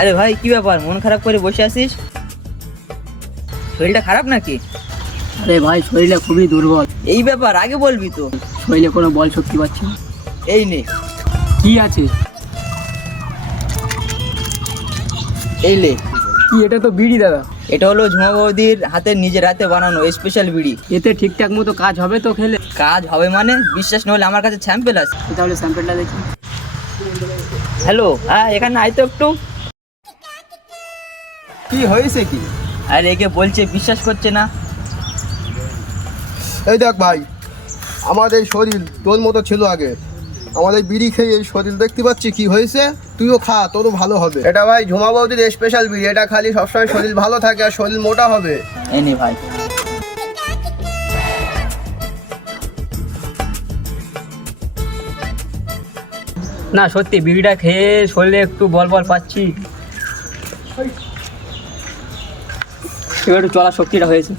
আরে ভাই কি ব্যাপার, মন খারাপ করে বসে আছিস? শরীরটা খারাপ নাকি? আরে ভাই শরীরটা খুবই দুর্বল। এই ব্যাপার আগে বলবি তো। শরীরে কোনো বল শক্তি পাচ্ছি না। এই নে। কি আছে? এই লে। কি এটা তো বিড়ি দাদা। এটা হলো ঝুমা বৌদির হাতের নিজের হাতে বানানো স্পেশাল বিড়ি। এতে ঠিকঠাক মতো কাজ হবে তো খেলে? কাজ হবে মানে? বিশ্বাস না হলে আমার কাছে স্যাম্পেল আছে। তাহলে স্যাম্পেলটা দেখি। হ্যালো, হ্যাঁ এখানে আয় তো একটু। কি হয়েছে কি? আর একে বলছে বিশ্বাস করছে না। এই দেখ ভাই, আমাদের এই শরীর তোর মতো ছিল আগে। আমাদের বিড়ি খেয়ে এই শরীর দেখতে পাচ্ছি কি হয়েছে। তুইও খা, তোরও ভালো হবে। এটা ভাই ঝুমা বৌদির স্পেশাল বিড়ি। এটা খালি সবসময় শরীর ভালো থাকে আর শরীর মোটা হবে। এই নে ভাই। না সত্যি বিড়িটা খেয়ে শরীরে একটু বল বল পাচ্ছি। এবার একটু চলার শক্তিটা হয়েছে।